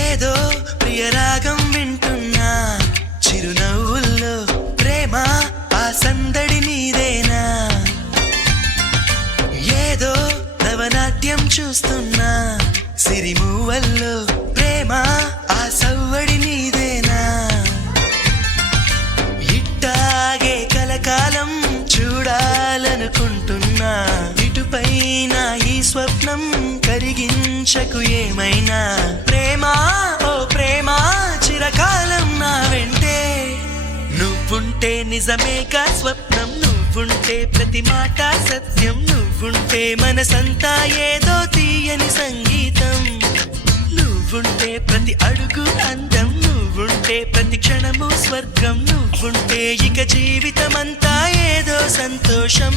ఏదో ప్రియరాగం వింటున్నా చిరునవ్వుల్లో ప్రేమ ఆ సందడి నీదేనా ఏదో నవనాట్యం చూస్తున్నా సిరిమూవల్లో ప్రేమ ఆ సవ్వడి నీదేనా ఇట్టాగే కలకాలం చూడాలనుకుంటున్నా ఇటుపైన ఈ స్వప్నం కరిగించకు ఏమైనా ప్రేమ ఓ ప్రేమ చిరకాలం నా వెంటే నువ్వుంటే నిజమేగా స్వప్నం నువ్వుంటే ప్రతి మాట సత్యం నువ్వుంటే మనసంతా ఏదో తీయని సంగీతం నువ్వుంటే ప్రతి అడుగు అందం నువ్వుంటే ప్రతి క్షణము స్వర్గం నువ్వుంటే ఇక జీవితమంతా ఏదో సంతోషం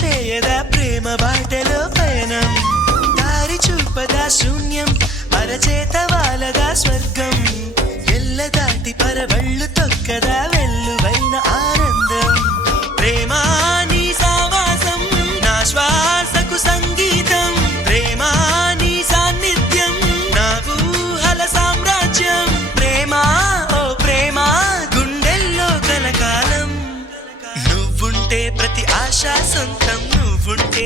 చేయదా ప్రేమ బాటలో పయనం దారి చూపదా శూన్యం అరచేత వాలదా స్వర్గం ఎల్ల దాటి పరవళ్ళు తొక్కదా వెల్లువైన ఆనందం ప్రేమ నీ సావాసం నా శ్వాసకు సంగీతం ప్రేమ నీ సాన్నిధ్యం నా ఊహల సామ్రాజ్యం ప్రేమ ఓ ప్రేమ గుండెల్లో కలకాలం నువ్వుంటే ప్రతి ఆశ సొంతం నువ్వుంటే